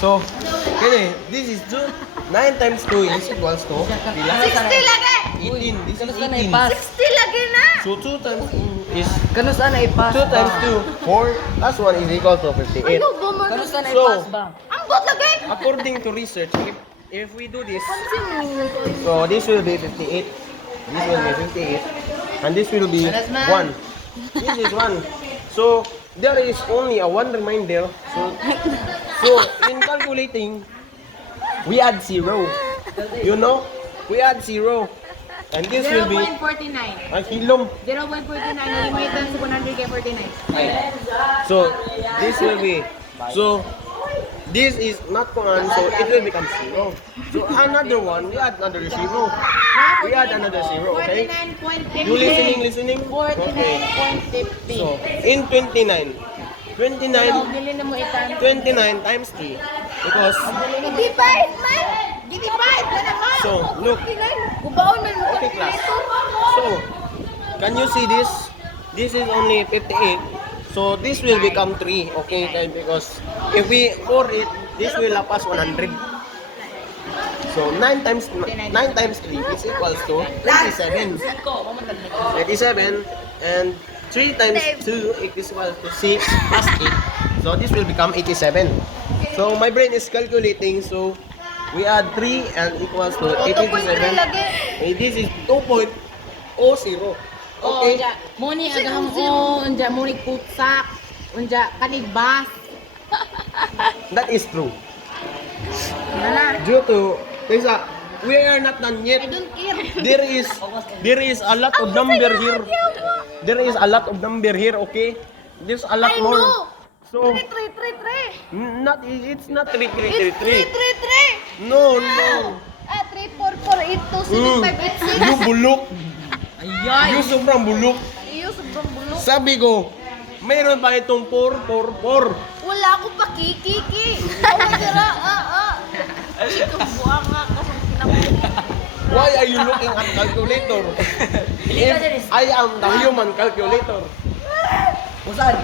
So, kini, this is 2. 9 times 2 is equals to pila? 60 lagi! 18. This is Kanusta na 18. ipas? 60 lagi na! So 2 times 2 is Kanusta na ipas 2 times 2, 4. Plus 1 is equal to 58. Ano ba man? Kanusta na So, ipas ba? Ambot lagi! According to research, if we do this, Pansin mo. so this will be 58. This will be 58. And this will be 1. This is 1. So there is only a 1 reminder. So in calculating, we add 0. You know? We add 0. And this will be 0.49. a hilom. 0.49 na limitan sa 100 kay 49. So this will be, so this is not command, so it will become 0. So another one, we add another 0. We add another 0, okay? 49.50. You listening? Okay. 49.50. So in 29, 29 Dili na mo itan. 29 times 3 because, Divide man! Divide na naman! so look, Kubaon man mo. okay class. So can you see this? This is only 58. So this will become 3, okay? Because if we for it, this will lapas 100. So 9 times 3 is equals to 27. 27 and 3 times 2 is equal to 6 plus 8. So this will become 87. So my brain is calculating, so we add 3 and equals to 87. Okay, this is 2.00. Okay? Muni agam o unja muni putsak. Unja kanigbas. That is true. Nana. Due to, Tessa, we are not done I yet. don't care. There is a lot of number here. There is a lot of number here, okay? There's a lot I more. know. So, 3, 3, 3, 3. not it's not 3, 3, 3, It's 3, 3, 3. 3. No, no. 3, 4, 4, 8, 2, 7, 5, 8, 6. You bulok. Ayay! You sobrang bulok. Iyo, sobrang bulok. Sabi ko, mayroon ba itong 4, 4, 4? Wala akong pakikiki. Oh, dira, Ito, buha nga kasang kinabuhi. Why are you looking at calculator? If I am the human calculator. Usan?